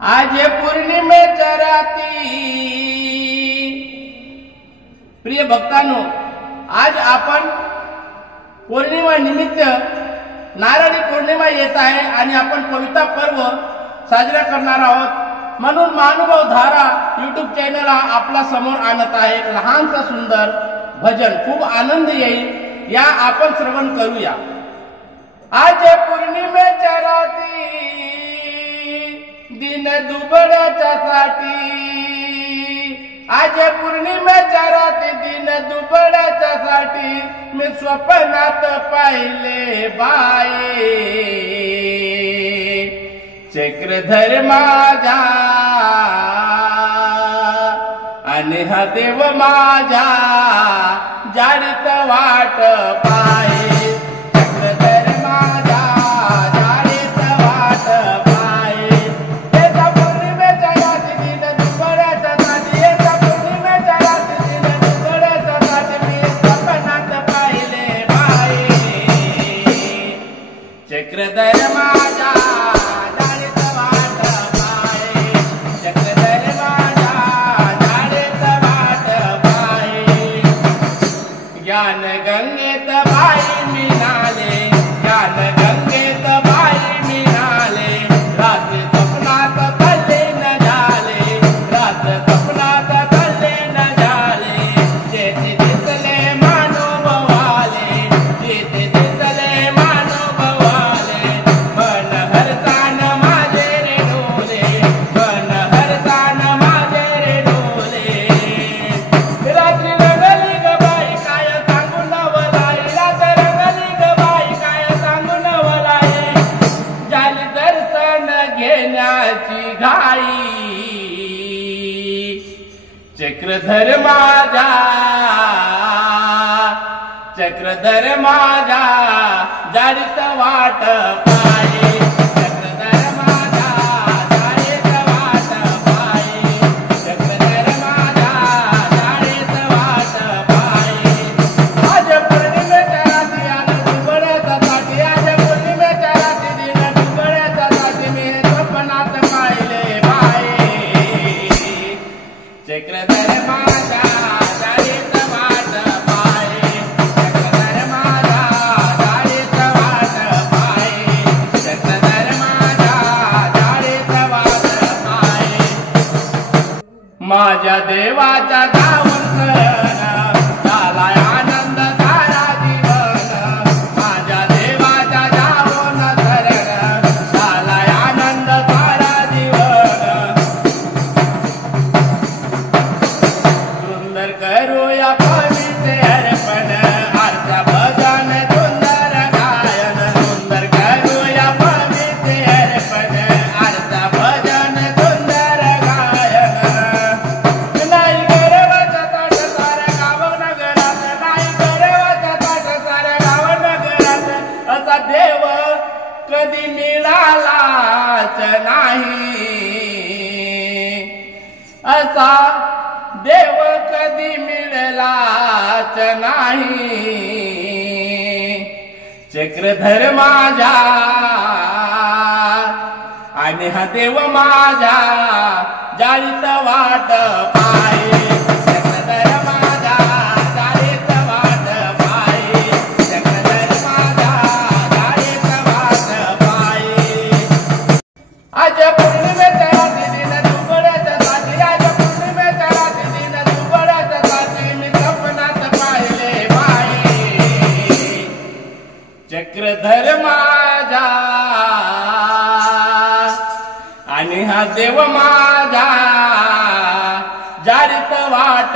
आज पौर्णिमेच्या रात्री प्रिय भक्तांनो, आज आपण पौर्णिमा निमित्त नारळी पौर्णिमा येत आहे आणि आपण पवित्र पर्व साजरा करणार आहोत। म्हणून महानुभव धारा YouTube चॅनल आपल्या समोर आणत आहे एक लहानसा सुंदर भजन। खूप आनंद येईल, या आपण श्रवण करूया। आज पौर्णिमेच्या रात्री दिन दुबळ्याच्या साठी, आज पौर्णिमेच्या रात्री दिन दुबळ्याच्या साठी मी स्वप्नात पाहिले बाये। चक्रधर माझा आणि हा देव माझा जाडीत वाट पाये। चक्रधर माझा जाडीत वाट पाये, चक्रधर माझा जाडीत वाट पाये। ज्ञान गंगेत बाई मिळाले, ज्ञान गंगेत बाई मिळाले। रात्री स्वप्नात तल्ले न झाले, रात्र स्वप्नात तल्ले न झाले। जेथे दिसले मानोबवाले, जेथे दिसले चक्रधर माझा, चक्रधर माझा जाडीत वाट पाये, चक्रधर माझा जाडीत वाट पाये, चक्रधर माझा जाडीत वाट पाये। आज पौर्णिमेच्या रात्री आणि दुबळ्याच्या साठी, आज पौर्णिमेच्या रात्री दिन दुबळ्याच्या साठी मी स्वप्नात पाहिले बाये। चक्रधर माझा जाडीत वाट पाये, चक्रधर माझा जाडीत वाट पाये, चक्रधर माझा जाडीत वाट पाये। माझ्या देवाचा गावन करण झालाय आनंद सारा जीवन, माझ्या देवाचा गावन करण झालाय आनंद सारा जीवन। सुंदर करूया पवित्र अर्पण, आरत्या भजन सुंदर गायन। सुंदर करूया पवित्र अर्पण, आरत्या भजन सुंदर गायन। नाही गर्वाचा ताट साऱ्या गाव नगरात, नाही गर्वाचा ताट साऱ्या गाव नगरात। असा देव कधी मिळालाच नाही, असा देव कधी मिळालाच नाही। चक्रधर माझा आणि हा देव माझा जाडीत वाट पाये, चक्रधर माझा जाडीत वाट पाये, चक्रधर माझा जाडीत वाट पाये। आज पौर्णिमेच्या रात्री दिन दुबळ्याच्या साठी, आज पौर्णिमेच्या रात्री दिन दुबळ्याच्या साठी मी स्वप्नात पाहिले बाये। चक्रधर माझा आणि हा देव माझा जाडीत वाट